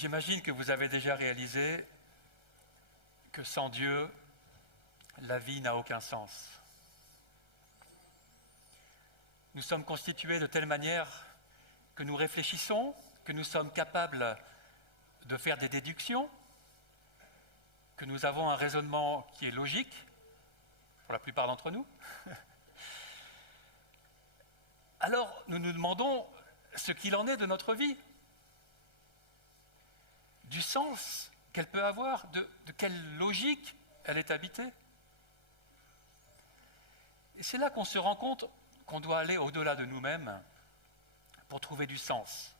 J'imagine que vous avez déjà réalisé que sans Dieu, la vie n'a aucun sens. Nous sommes constitués de telle manière que nous réfléchissons, que nous sommes capables de faire des déductions, que nous avons un raisonnement qui est logique, pour la plupart d'entre nous. Alors nous nous demandons ce qu'il en est de notre vie, du sens qu'elle peut avoir, de quelle logique elle est habitée. Et c'est là qu'on se rend compte qu'on doit aller au-delà de nous-mêmes pour trouver du sens.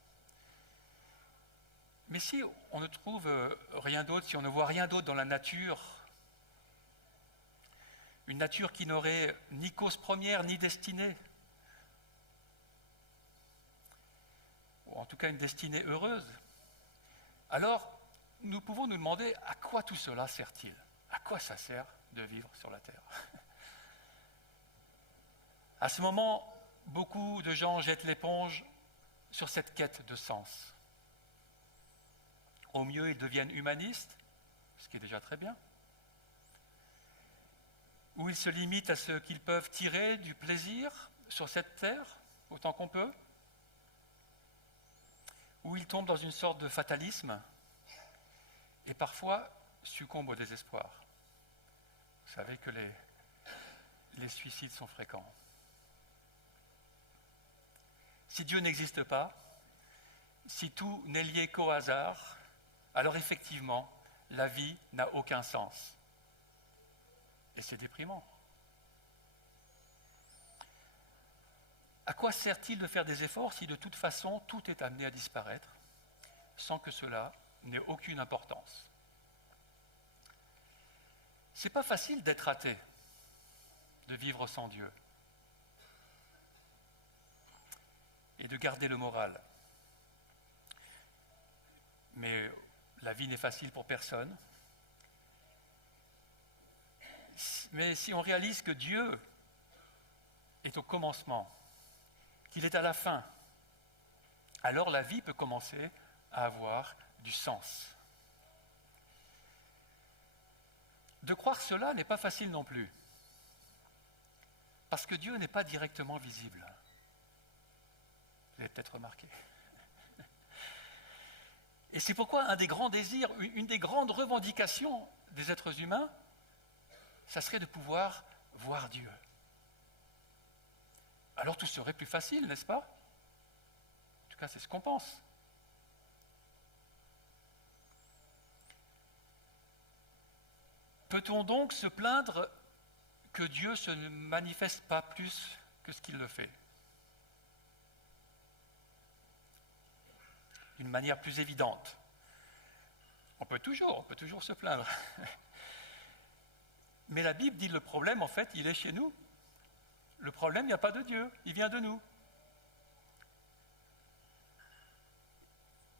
Mais si on ne trouve rien d'autre, si on ne voit rien d'autre dans la nature, une nature qui n'aurait ni cause première ni destinée, ou en tout cas une destinée heureuse, alors nous pouvons nous demander à quoi tout cela sert-il ? À quoi ça sert de vivre sur la Terre ? À ce moment, beaucoup de gens jettent l'éponge sur cette quête de sens. Au mieux, ils deviennent humanistes, ce qui est déjà très bien. Ou ils se limitent à ce qu'ils peuvent tirer du plaisir sur cette terre, autant qu'on peut. Ou ils tombent dans une sorte de fatalisme et parfois succombent au désespoir. Vous savez que les suicides sont fréquents. Si Dieu n'existe pas, si tout n'est lié qu'au hasard, alors effectivement, la vie n'a aucun sens. Et c'est déprimant. À quoi sert-il de faire des efforts si de toute façon tout est amené à disparaître, sans que cela n'ait aucune importance ? C'est pas facile d'être athée, de vivre sans Dieu, et de garder le moral. Mais la vie n'est facile pour personne. Mais si on réalise que Dieu est au commencement, qu'il est à la fin, alors la vie peut commencer à avoir du sens. De croire cela n'est pas facile non plus, parce que Dieu n'est pas directement visible. Vous l'avez peut-être remarqué. Et c'est pourquoi un des grands désirs, une des grandes revendications des êtres humains, ça serait de pouvoir voir Dieu. Alors tout serait plus facile, n'est-ce pas ? En tout cas, c'est ce qu'on pense. Peut-on donc se plaindre que Dieu se manifeste pas plus que ce qu'il le fait ? D'une manière plus évidente. On peut toujours se plaindre. Mais la Bible dit le problème, en fait, il est chez nous. Le problème, il n'y a pas de Dieu, il vient de nous.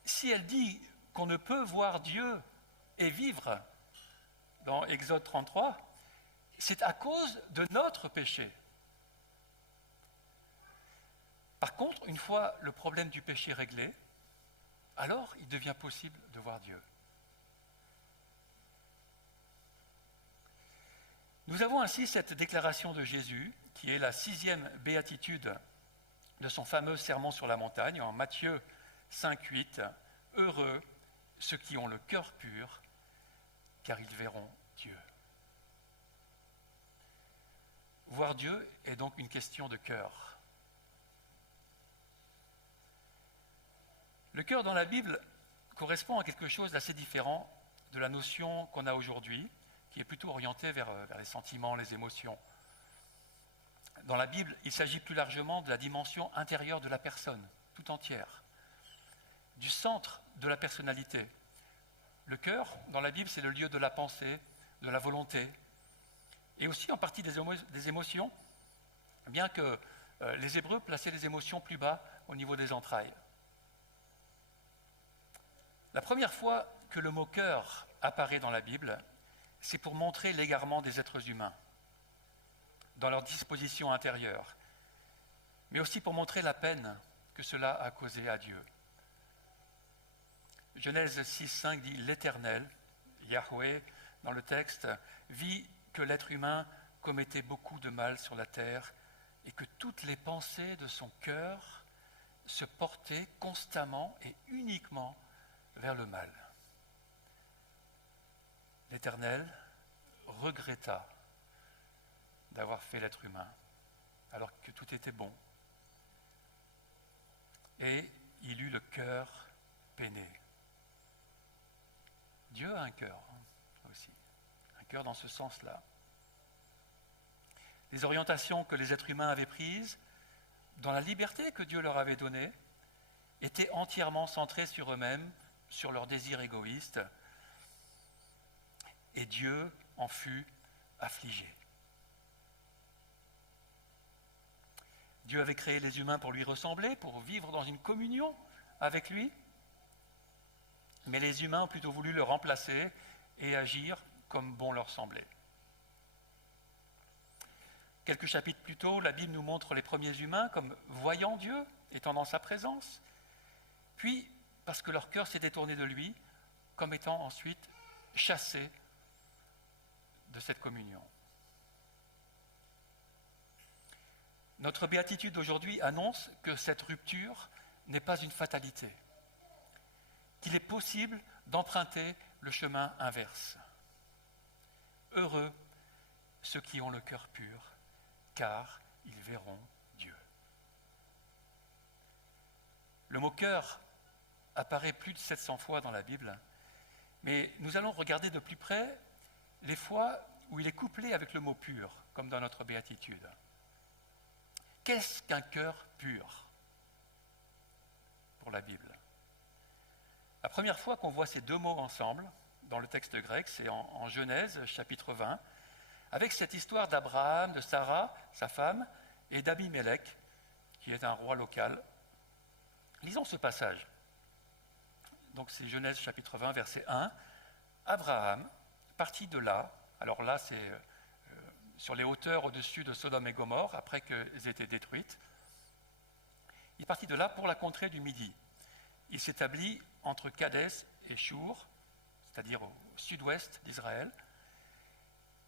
Si elle dit qu'on ne peut voir Dieu et vivre, dans Exode 33, c'est à cause de notre péché. Par contre, une fois le problème du péché réglé, alors il devient possible de voir Dieu. Nous avons ainsi cette déclaration de Jésus, qui est la 6e béatitude de son fameux sermon sur la montagne, en Matthieu 5,8. « Heureux ceux qui ont le cœur pur, car ils verront Dieu. » Voir Dieu est donc une question de cœur. Le cœur dans la Bible correspond à quelque chose d'assez différent de la notion qu'on a aujourd'hui, qui est plutôt orientée vers les sentiments, les émotions. Dans la Bible, il s'agit plus largement de la dimension intérieure de la personne, tout entière, du centre de la personnalité. Le cœur, dans la Bible, c'est le lieu de la pensée, de la volonté, et aussi en partie des émotions, bien que les Hébreux plaçaient les émotions plus bas au niveau des entrailles. La première fois que le mot « cœur » apparaît dans la Bible, c'est pour montrer l'égarement des êtres humains dans leur disposition intérieure, mais aussi pour montrer la peine que cela a causée à Dieu. Genèse 6,5 dit « L'Éternel, Yahweh, dans le texte, vit que l'être humain commettait beaucoup de mal sur la terre et que toutes les pensées de son cœur se portaient constamment et uniquement vers le mal. L'Éternel regretta d'avoir fait l'être humain, alors que tout était bon. Et il eut le cœur peiné. » Dieu a un cœur aussi, un cœur dans ce sens-là. Les orientations que les êtres humains avaient prises, dans la liberté que Dieu leur avait donnée, étaient entièrement centrées sur eux-mêmes, sur leurs désirs égoïstes, et Dieu en fut affligé. Dieu avait créé les humains pour lui ressembler, pour vivre dans une communion avec lui, mais les humains ont plutôt voulu le remplacer et agir comme bon leur semblait. Quelques chapitres plus tôt, la Bible nous montre les premiers humains comme voyant Dieu, étant dans sa présence, puis, parce que leur cœur s'est détourné de lui, comme étant ensuite chassés de cette communion. Notre béatitude d'aujourd'hui annonce que cette rupture n'est pas une fatalité, qu'il est possible d'emprunter le chemin inverse. Heureux ceux qui ont le cœur pur, car ils verront Dieu. Le mot cœur apparaît plus de 700 fois dans la Bible, mais nous allons regarder de plus près les fois où il est couplé avec le mot pur, comme dans notre béatitude. Qu'est-ce qu'un cœur pur pour la Bible? La première fois qu'on voit ces deux mots ensemble dans le texte grec, c'est en Genèse chapitre 20, avec cette histoire d'Abraham, de Sarah, sa femme, et d'Abimélec, qui est un roi local. Lisons ce passage. Donc c'est Genèse chapitre 20, verset 1. Abraham partit de là, alors là c'est sur les hauteurs au-dessus de Sodome et Gomorrhe, après qu'elles étaient détruites. Il partit de là pour la contrée du Midi. Il s'établit entre Kadès et Chour, c'est-à-dire au sud-ouest d'Israël,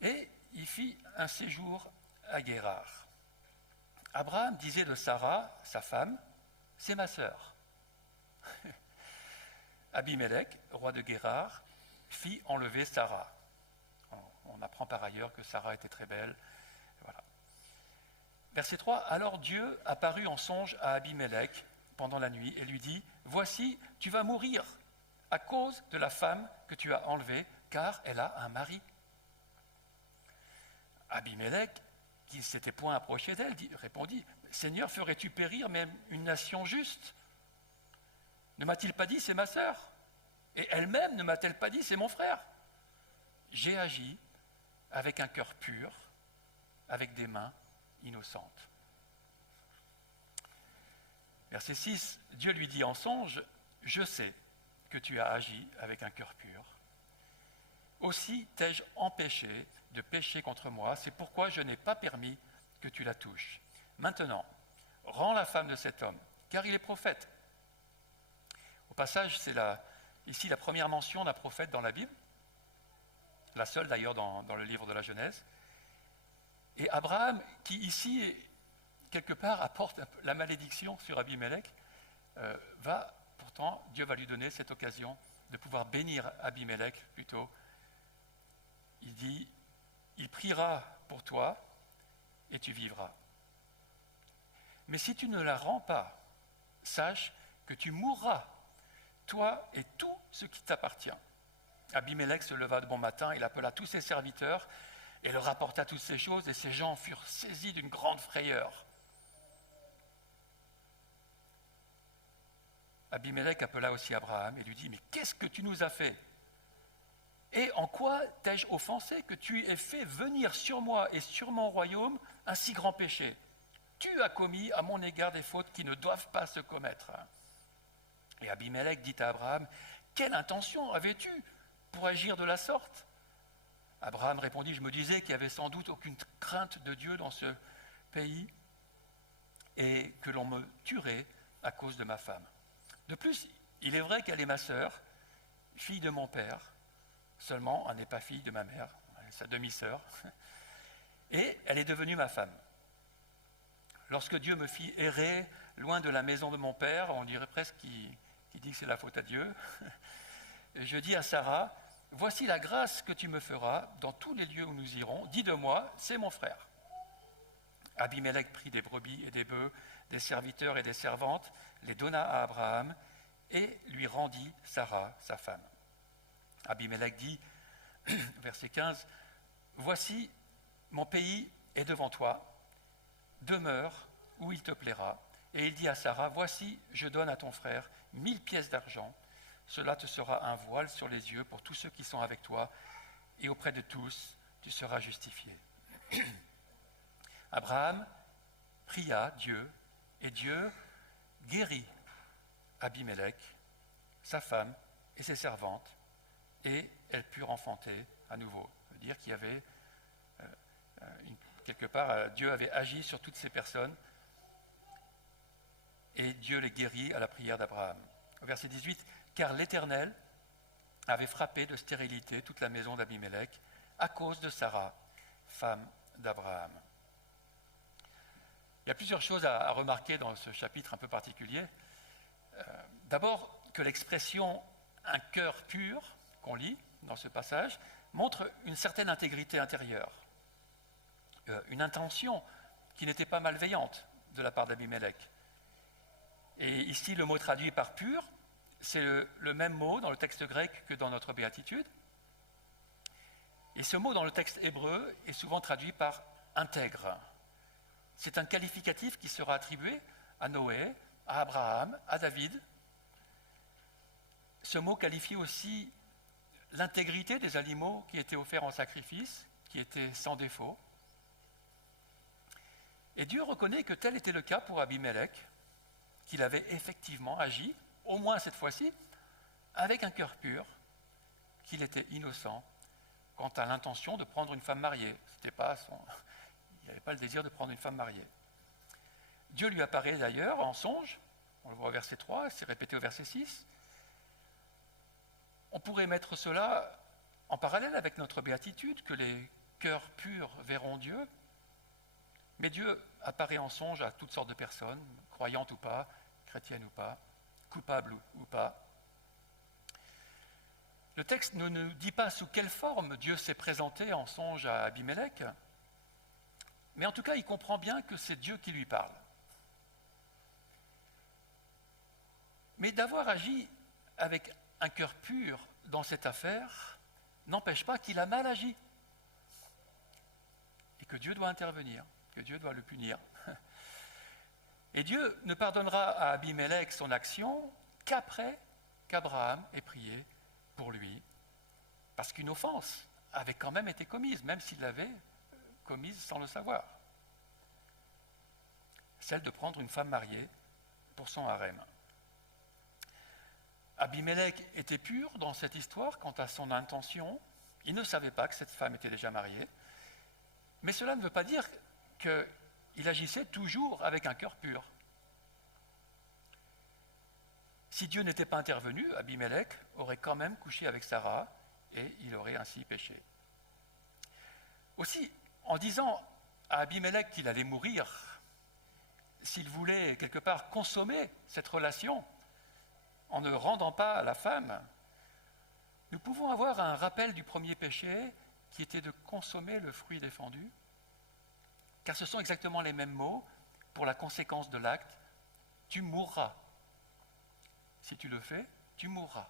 et il fit un séjour à Guérar. Abraham disait de Sarah, sa femme, « C'est ma sœur. » Abimélec, roi de Guérar, fit enlever Sarah. On apprend par ailleurs que Sarah était très belle. Voilà. Verset 3, « Alors Dieu apparut en songe à Abimélec pendant la nuit et lui dit, « Voici, tu vas mourir à cause de la femme que tu as enlevée, car elle a un mari. » Abimélec, qui ne s'était point approché d'elle, répondit, « Seigneur, ferais-tu périr même une nation juste? Ne m'a-t-il pas dit, c'est ma sœur? Et elle-même ne m'a-t-elle pas dit, c'est mon frère? J'ai agi avec un cœur pur, avec des mains innocentes. » Verset 6, Dieu lui dit en songe, « Je sais que tu as agi avec un cœur pur. Aussi t'ai-je empêché de pécher contre moi, c'est pourquoi je n'ai pas permis que tu la touches. Maintenant, rends la femme de cet homme, car il est prophète. » Au passage, c'est ici la première mention d'un prophète dans la Bible, la seule d'ailleurs dans le livre de la Genèse. Et Abraham, qui ici, quelque part, apporte la malédiction sur Abimélec, pourtant, Dieu va lui donner cette occasion de pouvoir bénir Abimélec plutôt. Il dit, il priera pour toi et tu vivras. Mais si tu ne la rends pas, sache que tu mourras, toi et tout ce qui t'appartient. Abimélec se leva de bon matin, il appela tous ses serviteurs et leur rapporta toutes ces choses, et ces gens furent saisis d'une grande frayeur. Abimélec appela aussi Abraham et lui dit, « Mais qu'est-ce que tu nous as fait? Et en quoi t'ai-je offensé que tu aies fait venir sur moi et sur mon royaume un si grand péché? Tu as commis à mon égard des fautes qui ne doivent pas se commettre. » Et Abimélec dit à Abraham, « Quelle intention avais-tu pour agir de la sorte? » Abraham répondit, « Je me disais qu'il n'y avait sans doute aucune crainte de Dieu dans ce pays et que l'on me tuerait à cause de ma femme. De plus, il est vrai qu'elle est ma sœur, fille de mon père, seulement elle n'est pas fille de ma mère, elle est sa demi-sœur, et elle est devenue ma femme. Lorsque Dieu me fit errer loin de la maison de mon père, on dirait presque qu'il dit que c'est la faute à Dieu, je dis à Sarah, voici la grâce que tu me feras dans tous les lieux où nous irons, dis de moi, c'est mon frère. Abimelech prit des brebis et des bœufs, des serviteurs et des servantes, les donna à Abraham et lui rendit Sarah, sa femme. Abimelech dit, verset 15, « Voici, mon pays est devant toi, demeure où il te plaira. » Et il dit à Sarah, « Voici, je donne à ton frère 1000 pièces d'argent. Cela te sera un voile sur les yeux pour tous ceux qui sont avec toi, et auprès de tous, tu seras justifié. » Abraham pria Dieu, et Dieu guérit Abimelech, sa femme et ses servantes, et elles purent enfanter à nouveau. Ça veut dire qu'il y avait, quelque part, Dieu avait agi sur toutes ces personnes, et Dieu les guérit à la prière d'Abraham. Verset 18, « Car l'Éternel avait frappé de stérilité toute la maison d'Abimelech à cause de Sarah, femme d'Abraham. » Il y a plusieurs choses à remarquer dans ce chapitre un peu particulier. D'abord, que l'expression « un cœur pur » qu'on lit dans ce passage montre une certaine intégrité intérieure, une intention qui n'était pas malveillante de la part d'Abimelech. Et ici, le mot traduit par « pur », c'est le même mot dans le texte grec que dans notre béatitude. Et ce mot dans le texte hébreu est souvent traduit par « intègre ». C'est un qualificatif qui sera attribué à Noé, à Abraham, à David. Ce mot qualifie aussi l'intégrité des animaux qui étaient offerts en sacrifice, qui étaient sans défaut. Et Dieu reconnaît que tel était le cas pour Abimelech, qu'il avait effectivement agi, au moins cette fois-ci, avec un cœur pur, qu'il était innocent quant à l'intention de prendre une femme mariée. Il n'avait pas le désir de prendre une femme mariée. Dieu lui apparaît d'ailleurs en songe, on le voit au verset 3, c'est répété au verset 6. On pourrait mettre cela en parallèle avec notre béatitude, que les cœurs purs verront Dieu. Mais Dieu apparaît en songe à toutes sortes de personnes, croyantes ou pas, chrétiennes ou pas, coupables ou pas. Le texte ne nous dit pas sous quelle forme Dieu s'est présenté en songe à Abimelech, mais en tout cas, il comprend bien que c'est Dieu qui lui parle. Mais d'avoir agi avec un cœur pur dans cette affaire n'empêche pas qu'il a mal agi et que Dieu doit intervenir, que Dieu doit le punir. Et Dieu ne pardonnera à Abimelech son action qu'après qu'Abraham ait prié pour lui, parce qu'une offense avait quand même été commise, même s'il l'avait commise sans le savoir. Celle de prendre une femme mariée pour son harem. Abimelech était pur dans cette histoire quant à son intention. Il ne savait pas que cette femme était déjà mariée. Mais cela ne veut pas dire qu'il agissait toujours avec un cœur pur. Si Dieu n'était pas intervenu, Abimelech aurait quand même couché avec Sarah et il aurait ainsi péché. Aussi, en disant à Abimelech qu'il allait mourir, s'il voulait quelque part consommer cette relation en ne rendant pas la femme, nous pouvons avoir un rappel du premier péché qui était de consommer le fruit défendu, car ce sont exactement les mêmes mots pour la conséquence de l'acte, tu mourras. Si tu le fais, tu mourras.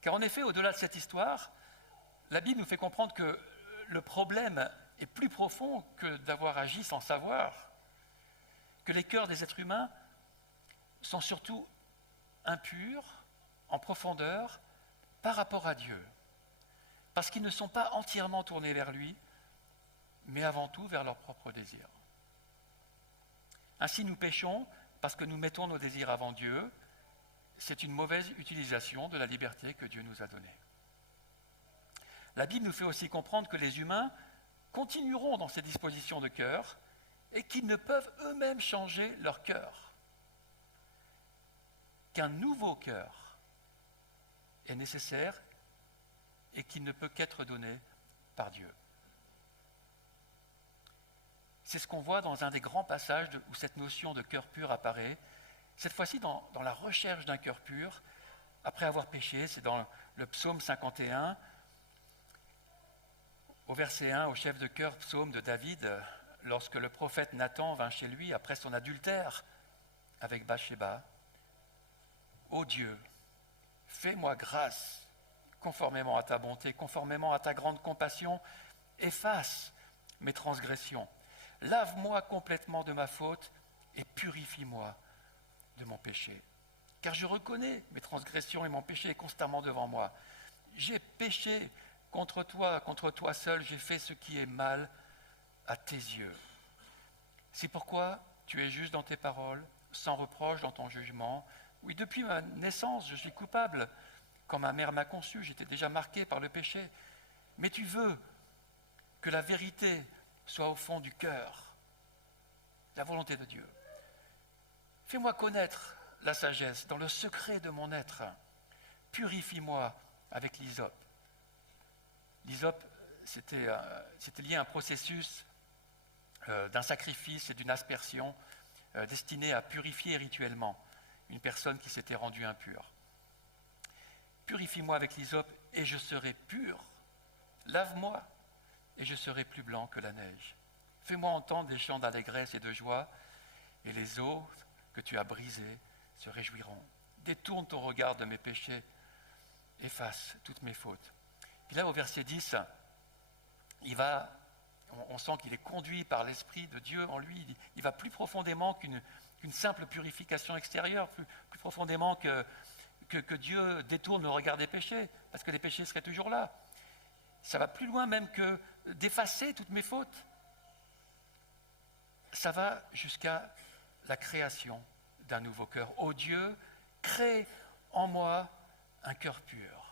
Car en effet, au-delà de cette histoire, la Bible nous fait comprendre que le problème est plus profond que d'avoir agi sans savoir, que les cœurs des êtres humains sont surtout impurs, en profondeur, par rapport à Dieu, parce qu'ils ne sont pas entièrement tournés vers lui, mais avant tout vers leurs propres désirs. Ainsi nous péchons parce que nous mettons nos désirs avant Dieu. C'est une mauvaise utilisation de la liberté que Dieu nous a donnée. La Bible nous fait aussi comprendre que les humains continueront dans ces dispositions de cœur et qu'ils ne peuvent eux-mêmes changer leur cœur. Qu'un nouveau cœur est nécessaire et qui ne peut qu'être donné par Dieu. C'est ce qu'on voit dans un des grands passages où cette notion de cœur pur apparaît. Cette fois-ci dans la recherche d'un cœur pur, après avoir péché, c'est dans le psaume 51, au verset 1, au chef de chœur, psaume de David, lorsque le prophète Nathan vint chez lui après son adultère avec Bathsheba. « Ô Dieu, fais-moi grâce, conformément à ta bonté, conformément à ta grande compassion, efface mes transgressions. Lave-moi complètement de ma faute et purifie-moi de mon péché. Car je reconnais mes transgressions et mon péché est constamment devant moi. J'ai péché contre toi seul, j'ai fait ce qui est mal à tes yeux. C'est pourquoi tu es juste dans tes paroles, sans reproche dans ton jugement. Oui, depuis ma naissance, je suis coupable. Quand ma mère m'a conçu, j'étais déjà marqué par le péché. Mais tu veux que la vérité soit au fond du cœur, la volonté de Dieu. Fais-moi connaître la sagesse dans le secret de mon être. Purifie-moi avec l'hysope. L'hysope, c'était lié à un processus d'un sacrifice et d'une aspersion destiné à purifier rituellement une personne qui s'était rendue impure. Purifie-moi avec l'hysope et je serai pur. Lave-moi et je serai plus blanc que la neige. Fais-moi entendre des chants d'allégresse et de joie, et les eaux que tu as brisées se réjouiront. Détourne ton regard de mes péchés, efface toutes mes fautes. Puis là, au verset 10, on sent qu'il est conduit par l'Esprit de Dieu en lui. Il va plus profondément qu'une simple purification extérieure, plus profondément que Dieu détourne le regard des péchés, parce que les péchés seraient toujours là. Ça va plus loin même que d'effacer toutes mes fautes. Ça va jusqu'à la création d'un nouveau cœur. Ô Dieu, crée en moi un cœur pur.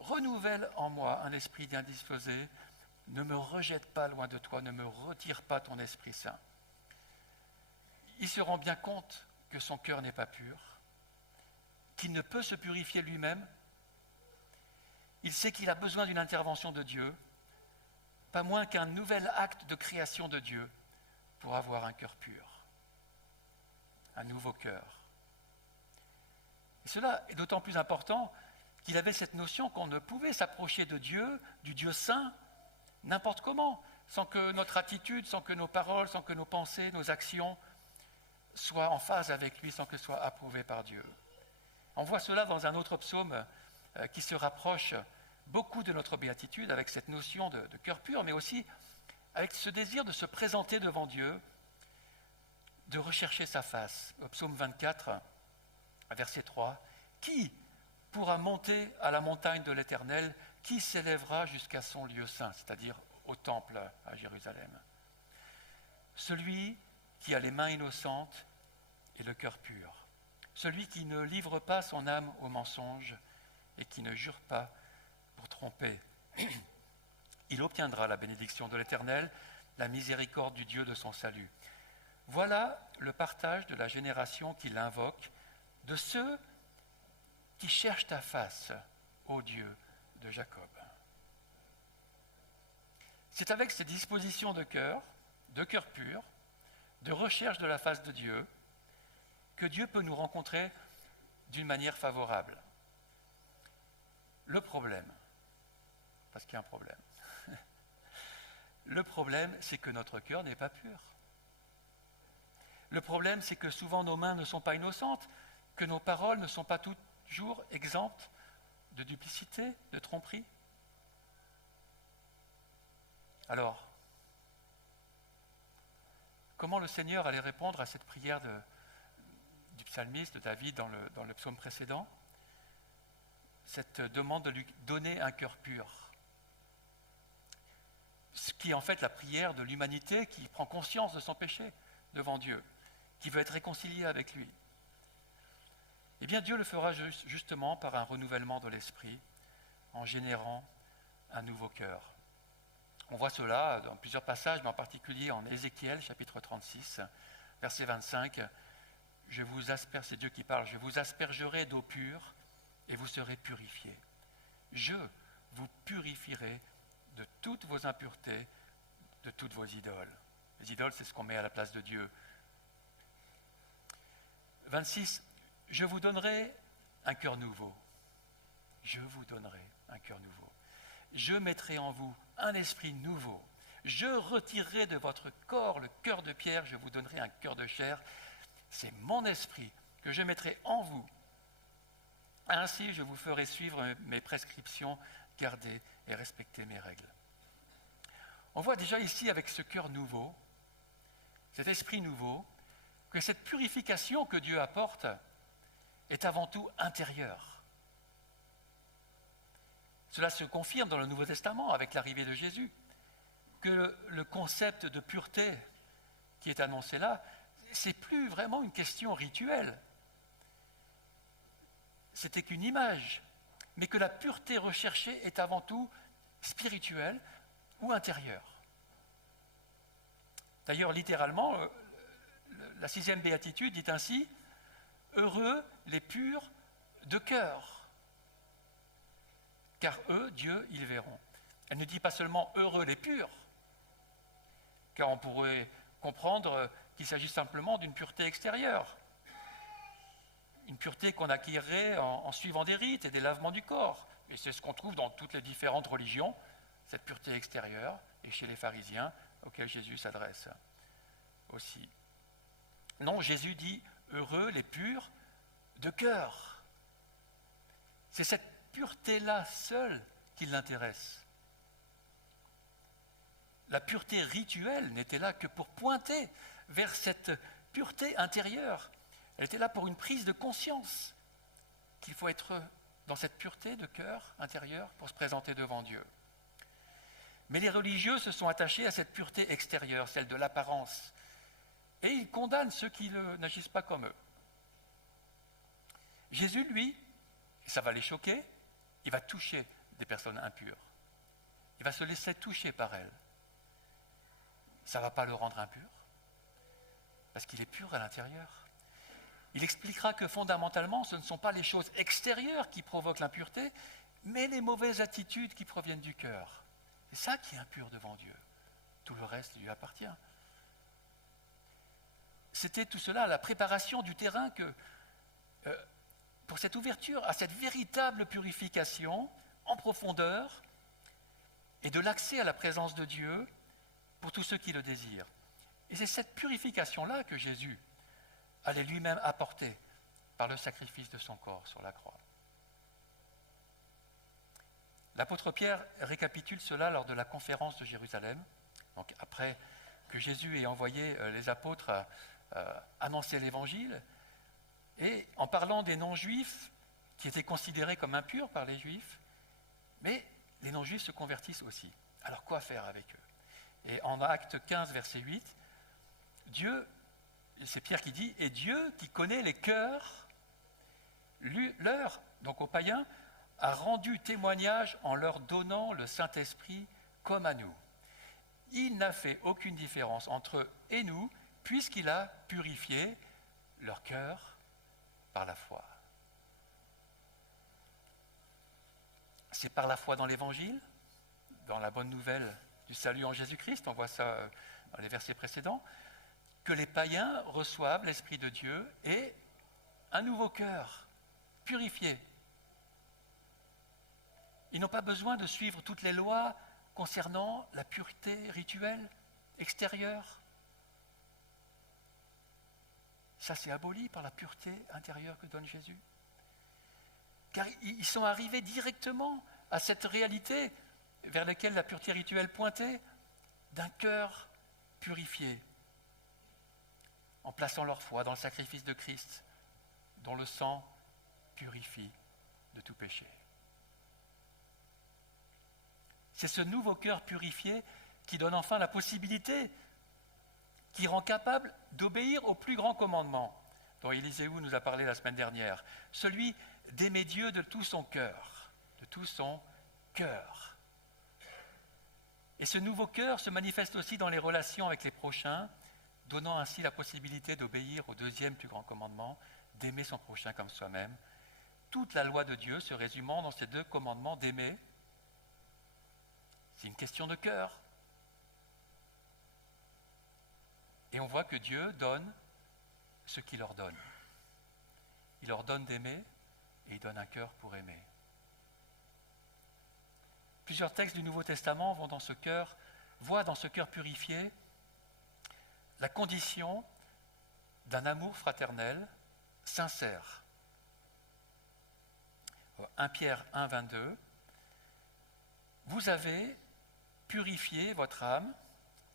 Renouvelle en moi un esprit indisposé. Ne me rejette pas loin de toi, ne me retire pas ton Esprit Saint. Il se rend bien compte que son cœur n'est pas pur, qu'il ne peut se purifier lui-même. Il sait qu'il a besoin d'une intervention de Dieu, pas moins qu'un nouvel acte de création de Dieu pour avoir un cœur pur, un nouveau cœur. Et cela est d'autant plus important qu'il avait cette notion qu'on ne pouvait s'approcher de Dieu, du Dieu saint, n'importe comment, sans que notre attitude, sans que nos paroles, sans que nos pensées, nos actions soient en phase avec lui, sans que ce soit approuvé par Dieu. On voit cela dans un autre psaume qui se rapproche beaucoup de notre béatitude, avec cette notion de cœur pur, mais aussi avec ce désir de se présenter devant Dieu, de rechercher sa face. Au psaume 24, verset 3, « Qui pourra monter à la montagne de l'Éternel ? Qui s'élèvera jusqu'à son lieu saint, c'est-à-dire au temple à Jérusalem ? Celui qui a les mains innocentes et le cœur pur, celui qui ne livre pas son âme au mensonge et qui ne jure pas pour tromper. Il obtiendra la bénédiction de l'Éternel, la miséricorde du Dieu de son salut. Voilà le partage de la génération qui l'invoque, de ceux qui cherchent ta face, ô Dieu de Jacob. » C'est avec ces dispositions de cœur pur, de recherche de la face de Dieu, que Dieu peut nous rencontrer d'une manière favorable. Le problème, parce qu'il y a un problème, le problème, c'est que notre cœur n'est pas pur. Le problème, c'est que souvent nos mains ne sont pas innocentes, que nos paroles ne sont pas toujours exemptes de duplicité, de tromperie. Alors, comment le Seigneur allait répondre à cette prière du psalmiste, de David, dans le psaume précédent ? Cette demande de lui donner un cœur pur. Ce qui est en fait la prière de l'humanité qui prend conscience de son péché devant Dieu, qui veut être réconcilié avec lui. Eh bien, Dieu le fera justement par un renouvellement de l'esprit, en générant un nouveau cœur. On voit cela dans plusieurs passages, mais en particulier en Ézéchiel, chapitre 36, verset 25. C'est Dieu qui parle. « Je vous aspergerai d'eau pure, et vous serez purifiés. Je vous purifierai de toutes vos impuretés, de toutes vos idoles. Les idoles, c'est ce qu'on met à la place de Dieu. 26. Je vous donnerai un cœur nouveau. Je vous donnerai un cœur nouveau. Je mettrai en vous un esprit nouveau. Je retirerai de votre corps le cœur de pierre, je vous donnerai un cœur de chair. C'est mon esprit que je mettrai en vous. Ainsi, je vous ferai suivre mes prescriptions, garder et respecter mes règles. On voit déjà ici, avec ce cœur nouveau, cet esprit nouveau, que cette purification que Dieu apporte est avant tout intérieure. Cela se confirme dans le Nouveau Testament avec l'arrivée de Jésus, que le concept de pureté qui est annoncé là, c'est plus vraiment une question rituelle. C'était qu'une image, mais que la pureté recherchée est avant tout spirituelle ou intérieure. D'ailleurs, littéralement, la 6e béatitude dit ainsi « Heureux les purs de cœur, car eux, Dieu, ils verront. » Elle ne dit pas seulement « Heureux les purs », car on pourrait comprendre qu'il s'agit simplement d'une pureté extérieure, une pureté qu'on acquérait en suivant des rites et des lavements du corps. Et c'est ce qu'on trouve dans toutes les différentes religions, cette pureté extérieure, et chez les pharisiens, auxquels Jésus s'adresse aussi. Non, Jésus dit « Heureux les purs de cœur ». C'est cette pureté-là seule qui l'intéresse. La pureté rituelle n'était là que pour pointer vers cette pureté intérieure. Elle était là pour une prise de conscience qu'il faut être dans cette pureté de cœur intérieur pour se présenter devant Dieu. Mais les religieux se sont attachés à cette pureté extérieure, celle de l'apparence, et ils condamnent ceux qui n'agissent pas comme eux. Jésus, lui, ça va les choquer, il va toucher des personnes impures. Il va se laisser toucher par elles. Ça ne va pas le rendre impur, parce qu'il est pur à l'intérieur. Il expliquera que fondamentalement, ce ne sont pas les choses extérieures qui provoquent l'impureté, mais les mauvaises attitudes qui proviennent du cœur. C'est ça qui est impur devant Dieu. Tout le reste lui appartient. C'était tout cela, la préparation du terrain pour cette ouverture à cette véritable purification en profondeur et de l'accès à la présence de Dieu pour tous ceux qui le désirent. Et c'est cette purification-là que Jésus allait lui-même apporter par le sacrifice de son corps sur la croix. L'apôtre Pierre récapitule cela lors de la conférence de Jérusalem. Donc après que Jésus ait envoyé les apôtres annoncer l'évangile, et en parlant des non-juifs qui étaient considérés comme impurs par les juifs, mais les non-juifs se convertissent aussi. Alors quoi faire avec eux? Et en Acte 15, verset 8, c'est Pierre qui dit « Et Dieu, qui connaît les cœurs, donc aux païens, a rendu témoignage en leur donnant le Saint-Esprit comme à nous. Il n'a fait aucune différence entre eux et nous, puisqu'il a purifié leur cœur par la foi. » C'est par la foi dans l'Évangile, dans la bonne nouvelle du salut en Jésus-Christ, on voit ça dans les versets précédents, que les païens reçoivent l'Esprit de Dieu et un nouveau cœur, purifié. Ils n'ont pas besoin de suivre toutes les lois concernant la pureté rituelle extérieure. Ça, c'est aboli par la pureté intérieure que donne Jésus. Car ils sont arrivés directement à cette réalité vers laquelle la pureté rituelle pointait, d'un cœur purifié, en plaçant leur foi dans le sacrifice de Christ, dont le sang purifie de tout péché. C'est ce nouveau cœur purifié qui donne enfin la possibilité, qui rend capable d'obéir au plus grand commandement, dont Élisée nous a parlé la semaine dernière, celui d'aimer Dieu de tout son cœur, de tout son cœur. Et ce nouveau cœur se manifeste aussi dans les relations avec les prochains, donnant ainsi la possibilité d'obéir au deuxième plus grand commandement, d'aimer son prochain comme soi-même. toute la loi de Dieu se résumant dans ces 2 commandements d'aimer. C'est une question de cœur. Et on voit que Dieu donne ce qu'il leur donne. Il leur donne d'aimer et il donne un cœur pour aimer. Plusieurs textes du Nouveau Testament voient dans ce cœur purifié la condition d'un amour fraternel sincère. 1 Pierre 1, 22. Vous avez purifié votre âme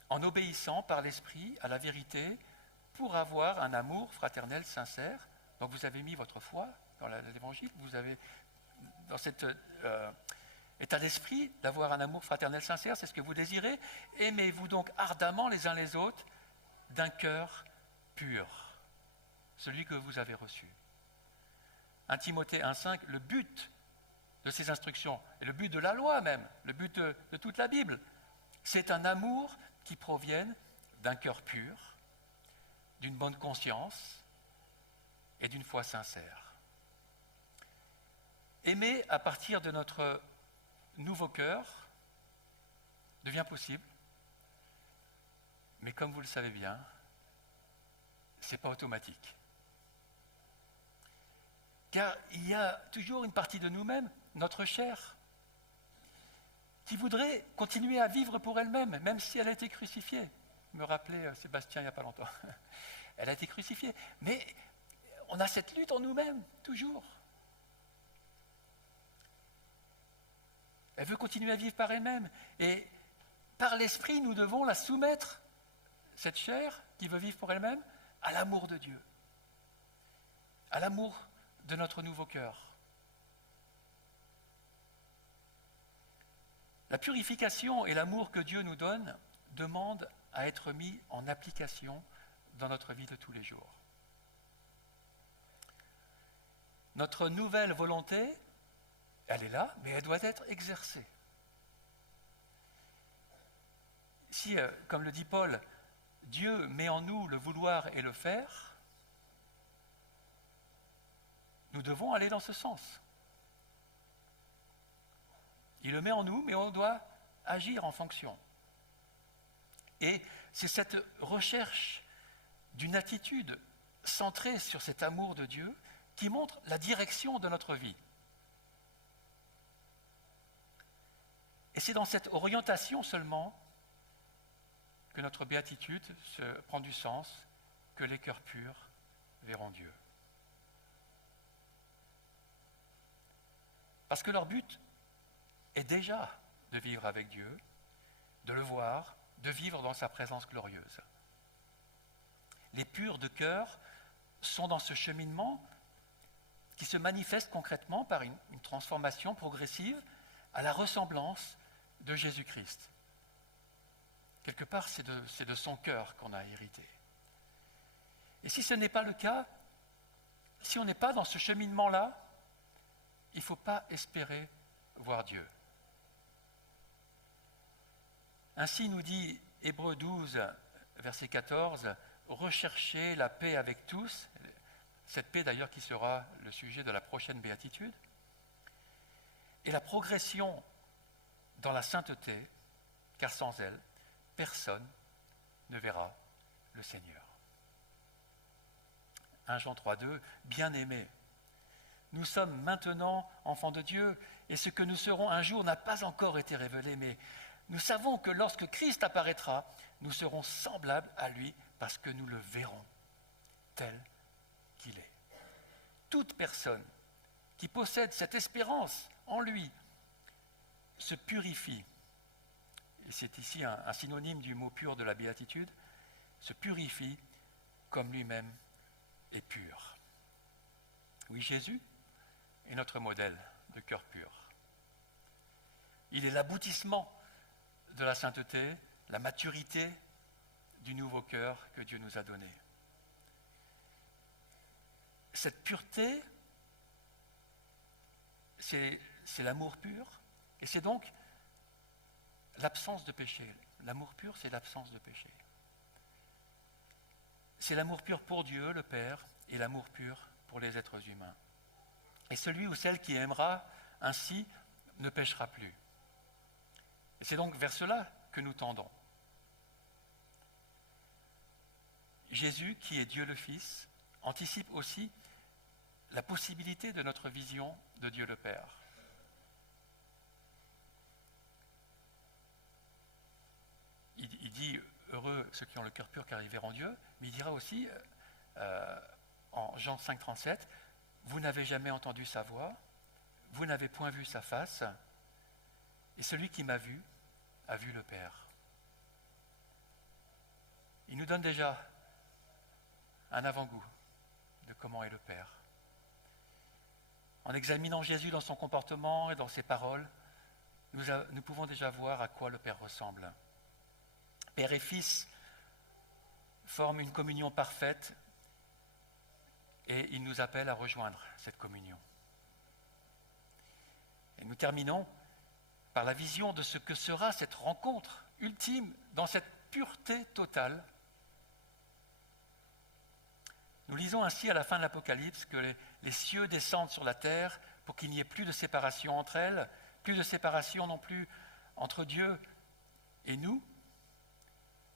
en obéissant par l'Esprit à la vérité pour avoir un amour fraternel sincère. Donc vous avez mis votre foi dans l'Évangile, vous avez dans cet état d'esprit d'avoir un amour fraternel sincère, c'est ce que vous désirez. Aimez-vous donc ardemment les uns les autres d'un cœur pur, celui que vous avez reçu. 1 Timothée 1,5, le but de ces instructions, et le but de la loi même, le but de toute la Bible, c'est un amour qui provienne d'un cœur pur, d'une bonne conscience et d'une foi sincère. Aimer à partir de notre nouveau cœur devient possible, mais comme vous le savez bien, ce n'est pas automatique. Car il y a toujours une partie de nous-mêmes, notre chair, qui voudrait continuer à vivre pour elle-même, même si elle a été crucifiée. Me rappelait Sébastien il n'y a pas longtemps. Elle a été crucifiée. Mais on a cette lutte en nous-mêmes, toujours. Elle veut continuer à vivre par elle-même. Et par l'Esprit, nous devons la soumettre, cette chair qui veut vivre pour elle-même, à l'amour de Dieu, à l'amour de notre nouveau cœur. La purification et l'amour que Dieu nous donne demandent à être mis en application dans notre vie de tous les jours. Notre nouvelle volonté, elle est là, mais elle doit être exercée. Si, comme le dit Paul, Dieu met en nous le vouloir et le faire, nous devons aller dans ce sens. Il le met en nous, mais on doit agir en fonction. Et c'est cette recherche d'une attitude centrée sur cet amour de Dieu qui montre la direction de notre vie. Et c'est dans cette orientation seulement que notre béatitude prend du sens, que les cœurs purs verront Dieu. Parce que leur but est déjà de vivre avec Dieu, de le voir, de vivre dans sa présence glorieuse. Les purs de cœur sont dans ce cheminement qui se manifeste concrètement par une transformation progressive à la ressemblance de Jésus-Christ. Quelque part, c'est de son cœur qu'on a hérité. Et si ce n'est pas le cas, si on n'est pas dans ce cheminement-là, il ne faut pas espérer voir Dieu. Ainsi nous dit Hébreux 12, verset 14, « Recherchez la paix avec tous », cette paix d'ailleurs qui sera le sujet de la prochaine béatitude, et la progression dans la sainteté, car sans elle, personne ne verra le Seigneur. 1 Jean 3, 2, « Bien-aimés, nous sommes maintenant enfants de Dieu, et ce que nous serons un jour n'a pas encore été révélé, mais nous savons que lorsque Christ apparaîtra, nous serons semblables à lui parce que nous le verrons tel qu'il est. » Toute personne qui possède cette espérance en lui se purifie, et c'est ici un synonyme du mot pur de la béatitude, se purifie comme lui-même est pur. Oui, Jésus est notre modèle de cœur pur. Il est l'aboutissement de la sainteté, la maturité du nouveau cœur que Dieu nous a donné. Cette pureté, c'est l'amour pur, et c'est donc l'absence de péché. L'amour pur, c'est l'absence de péché. C'est l'amour pur pour Dieu, le Père, et l'amour pur pour les êtres humains. Et celui ou celle qui aimera ainsi ne péchera plus. Et c'est donc vers cela que nous tendons. Jésus, qui est Dieu le Fils, anticipe aussi la possibilité de notre vision de Dieu le Père. Il dit « Heureux ceux qui ont le cœur pur car ils verront Dieu », mais il dira aussi en Jean 5, 37, « Vous n'avez jamais entendu sa voix, vous n'avez point vu sa face, et celui qui m'a vu a vu le Père. » Il nous donne déjà un avant-goût de comment est le Père. En examinant Jésus dans son comportement et dans ses paroles, nous pouvons déjà voir à quoi le Père ressemble. Père et Fils forment une communion parfaite et il nous appelle à rejoindre cette communion. Et nous terminons par la vision de ce que sera cette rencontre ultime dans cette pureté totale. Nous lisons ainsi à la fin de l'Apocalypse que les cieux descendent sur la terre pour qu'il n'y ait plus de séparation entre elles, plus de séparation non plus entre Dieu et nous.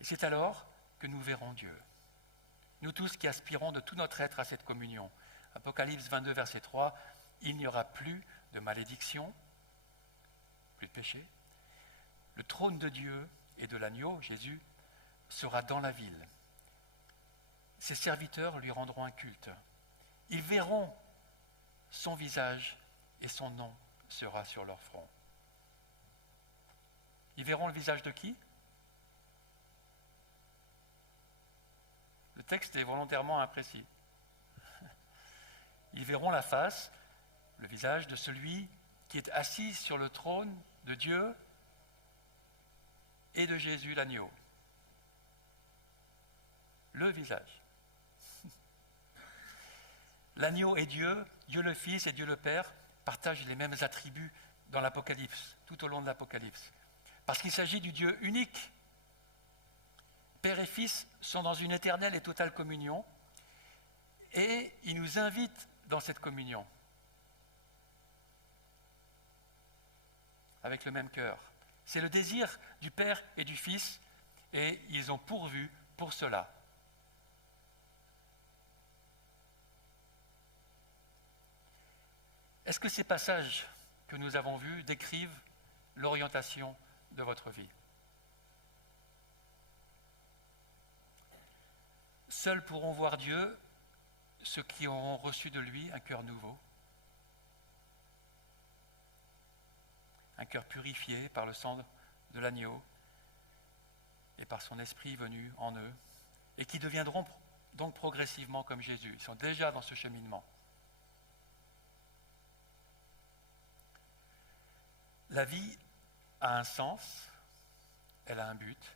Et c'est alors que nous verrons Dieu. Nous tous qui aspirons de tout notre être à cette communion. Apocalypse 22, verset 3, « Il n'y aura plus de malédiction, plus de péché. Le trône de Dieu et de l'agneau, Jésus, sera dans la ville. Ses serviteurs lui rendront un culte. Ils verront son visage et son nom sera sur leur front. » Ils verront le visage de qui ? Le texte est volontairement imprécis. Ils verront la face, le visage de celui qui est assis sur le trône de Dieu et de Jésus l'agneau. Le visage. L'agneau et Dieu, Dieu le Fils et Dieu le Père partagent les mêmes attributs dans l'Apocalypse, tout au long de l'Apocalypse. Parce qu'il s'agit du Dieu unique. Père et Fils sont dans une éternelle et totale communion et ils nous invitent dans cette communion avec le même cœur. C'est le désir du Père et du Fils et ils ont pourvu pour cela. Est-ce que ces passages que nous avons vus décrivent l'orientation de votre vie ? Seuls pourront voir Dieu ceux qui auront reçu de lui un cœur nouveau, un cœur purifié par le sang de l'agneau et par son esprit venu en eux, et qui deviendront donc progressivement comme Jésus. Ils sont déjà dans ce cheminement. La vie a un sens, elle a un but.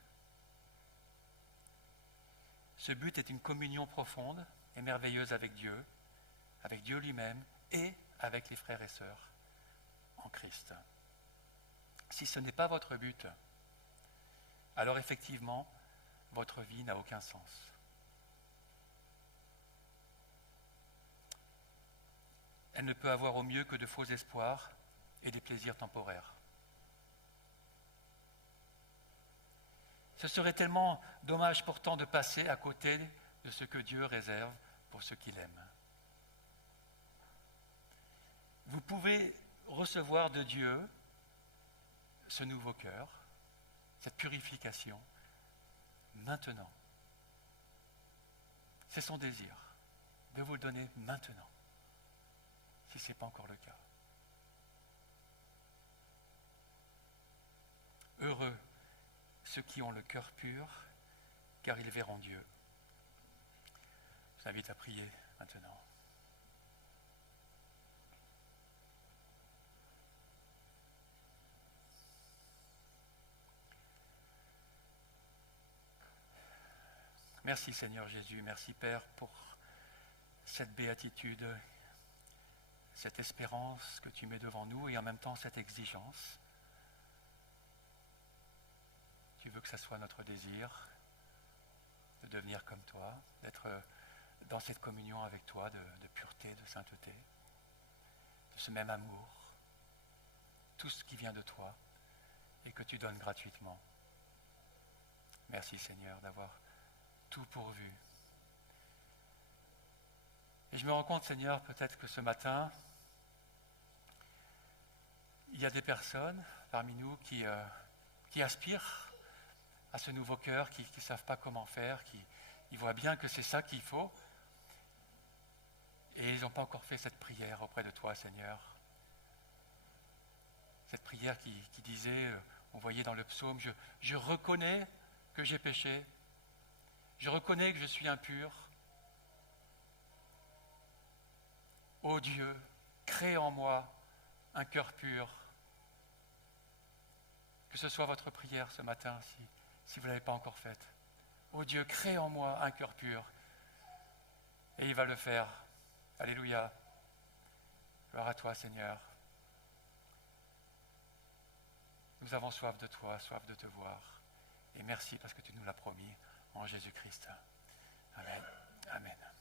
Ce but est une communion profonde et merveilleuse avec Dieu lui-même et avec les frères et sœurs en Christ. Si ce n'est pas votre but, alors effectivement, votre vie n'a aucun sens. Elle ne peut avoir au mieux que de faux espoirs et des plaisirs temporaires. Ce serait tellement dommage pourtant de passer à côté de ce que Dieu réserve pour ceux qu'il aime. Vous pouvez recevoir de Dieu ce nouveau cœur, cette purification, maintenant. C'est son désir de vous le donner maintenant, si ce n'est pas encore le cas. Heureux ceux qui ont le cœur pur, car ils verront Dieu. Je vous invite à prier maintenant. Merci Seigneur Jésus, merci Père pour cette béatitude, cette espérance que tu mets devant nous et en même temps cette exigence. Tu veux que ça soit notre désir de devenir comme toi, d'être dans cette communion avec toi de pureté, de sainteté. ce même amour, tout ce qui vient de toi et que tu donnes gratuitement. Merci Seigneur d'avoir tout pourvu. Et je me rends compte, Seigneur, peut-être que ce matin, il y a des personnes parmi nous qui aspirent à ce nouveau cœur, qui ne savent pas comment faire, ils voient bien que c'est ça qu'il faut, et ils n'ont pas encore fait cette prière auprès de toi, Seigneur. Cette prière qui disait, on voyait dans le psaume, je reconnais que j'ai péché, je reconnais que je suis impur. Ô Dieu, crée en moi un cœur pur. Que ce soit votre prière ce matin, si vous ne l'avez pas encore faite. Ô Dieu, crée en moi un cœur pur. Et il va le faire. Alléluia. Gloire à toi, Seigneur. Nous avons soif de toi, soif de te voir. Et merci parce que tu nous l'as promis en Jésus-Christ. Amen. Amen.